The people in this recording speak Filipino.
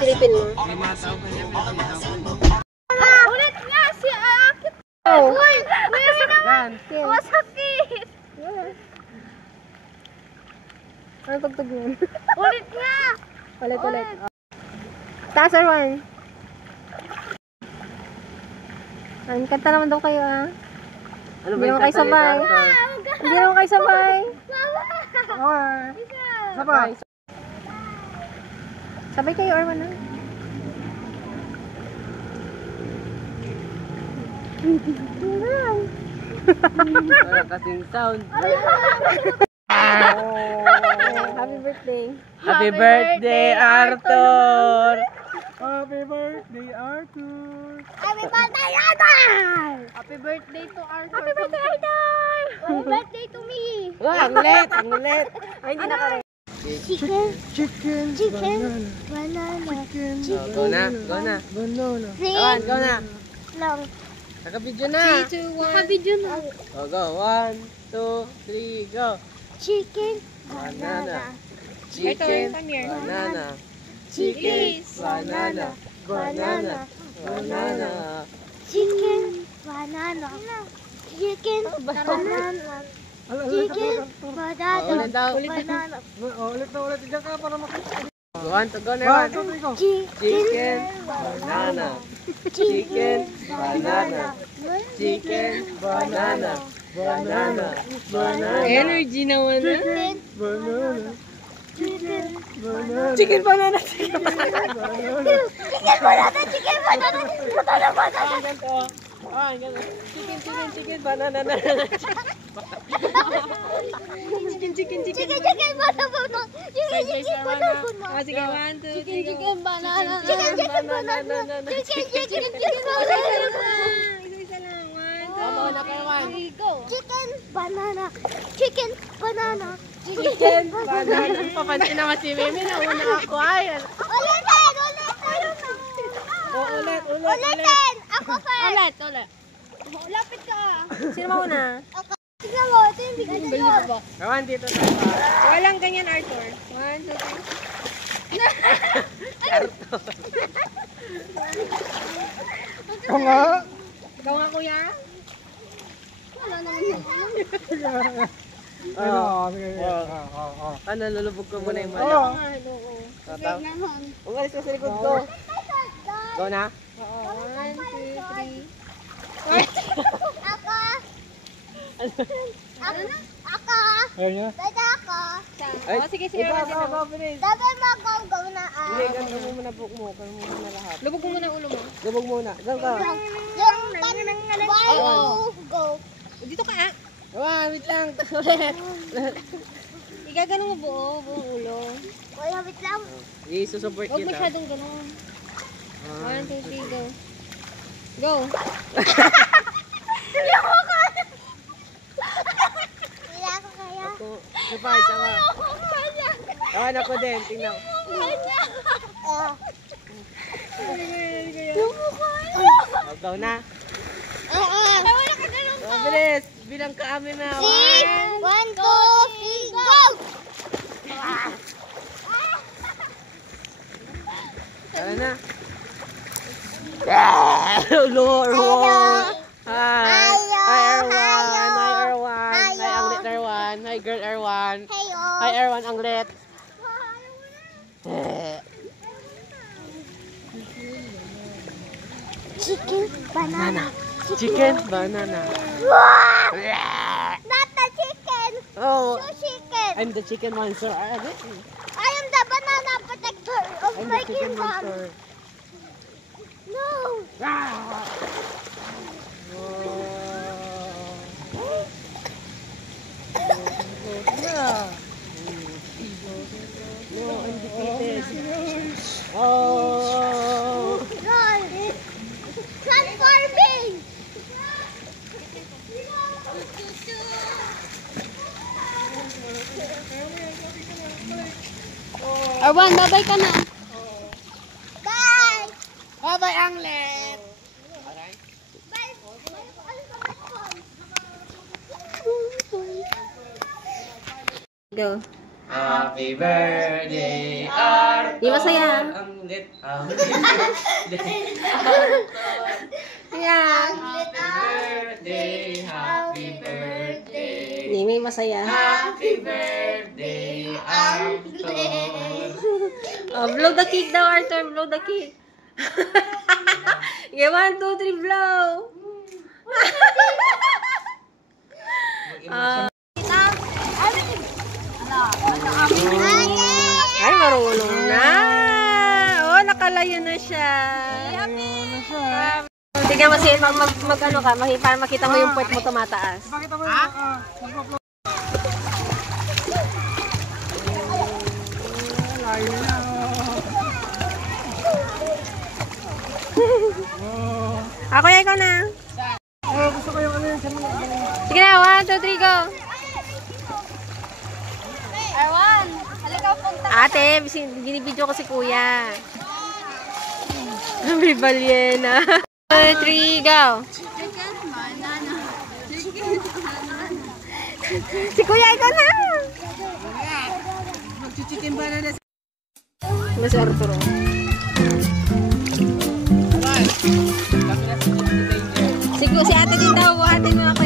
Silipin mo. Ulit nga si Akit. Uy! Masakit! Ano tugtog mo? Ulit nga! Ulit. Taas or one? Kanta naman daw kayo Ano Hindi naman kayo sabay. Hindi naman kayo sabay. Or. Sabay. Sabay kayo or one Wala kasing sound. Happy birthday. Happy birthday, Arthur! Happy birthday, Arthur! Happy birthday, Idol! Happy birthday to Arthur. Happy birthday, Idol! Happy birthday to me! Ang ulit! Ay, hindi nakarating. Chicken, banana, Go na. Ayan, Go na. lang. Naka-video na. 3, 2, 1. Naka-video na. Go. 1, 2, 3, go. Chicken, Banana. Ito, Chicken, come here. banana. Chicken, Banana. Banana. chicken, banana, chicken, banana, chicken, banana, Ulit daw. banana, Ulit. Diyan ka para makita. Go na. Chicken, banana. Chicken, banana. Chicken, banana. Energy naman na. chicken, Banana. Chicken, banana. chicken, banana, Sige, 1, 2, 3, chicken, banana, chicken, banana, chicken, banana. Isa lang. 1, Mauna kayo, 2, 3, go. Chicken, banana, chicken, banana, Chicken, banana. Papansin naman si Mimi, nauna ako. Ayan. Ulitin! Ako first! Ulit. Lapit ka! Sino mauna? Tignan mo, ito yung bigay sa'yo. Kawan, dito tayo. Walang ganyan, Arthur. 1, 2, 3. Ikaw nga. Ikaw nga, kuya. Wala naman yun. Ano, lulubog ko muna yung Oo. mala. Oo. Umalis ka sa likod ko. Go na. Oo. 1, 2, 3. Ako! Ako! Ayun niya. Dada ako! Oh, sige, sige. Go, bilis. Dada mo go na Hindi, ganun mo muna buhok mo. Ganun mo muna lahat. Lubog mo muna ulo mo. Gabog muna. Go. Go! Dito ka, Wait lang. Igagano mo buong ulo. Wala, wait lang. I-support Huwag kita. masyadong ganun. 1, 2, 3, go. Go. Hindi ako kaya. Hindi ako kaya. Ako. Sabay, sawa. Ako kaya. Kawan ako din. Tingnan ko. Kaya. Go na. Wala ka ganun Go, bilis. Bilang ka amin na. 1, 2, 3, go! Tara na. Hello, Erwan. Hi. Hi, Erwan. Hi, Anglet Erwan. Hi, girl Erwan. Heyo! Hi, Erwan Anglet. Chicken, banana. Chicken, banana. Wow! Not the chicken. Oh, Two chicken. I'm the chicken monster. I am the banana protector of I'm my the chicken kingdom. monster. No. No, I'm defeated. Oh. Run. Transforming. Arwan, babay ka na. Bye. Bye-bye, Anglet. Bye. Go. Happy birthday, Arthur. Di masaya. Anglet. lit. Birthday. Yan. Happy birthday. Mimi, masaya. Happy birthday, Arthur. Oh, blow the cake daw, Arthur. Blow the cake. Okay, 1, 2, 3, blow. Ay, marunong na. Oh, nakalayo na siya. Tingnan mo siya, mag-ano ka, para makita mo yung puwet mo tumataas. Ako yan, ikaw na. Gusto ko yung ano yun. Sige na, 1, 2, 3, go. Arwan, halika punta. Ate, binibidyo ko si kuya. May balyena. 1, 2, 3, go. Si kuya, ikaw na. Magchichikin ba na Mas Arturo. Si ate din daw, buhatin mo ako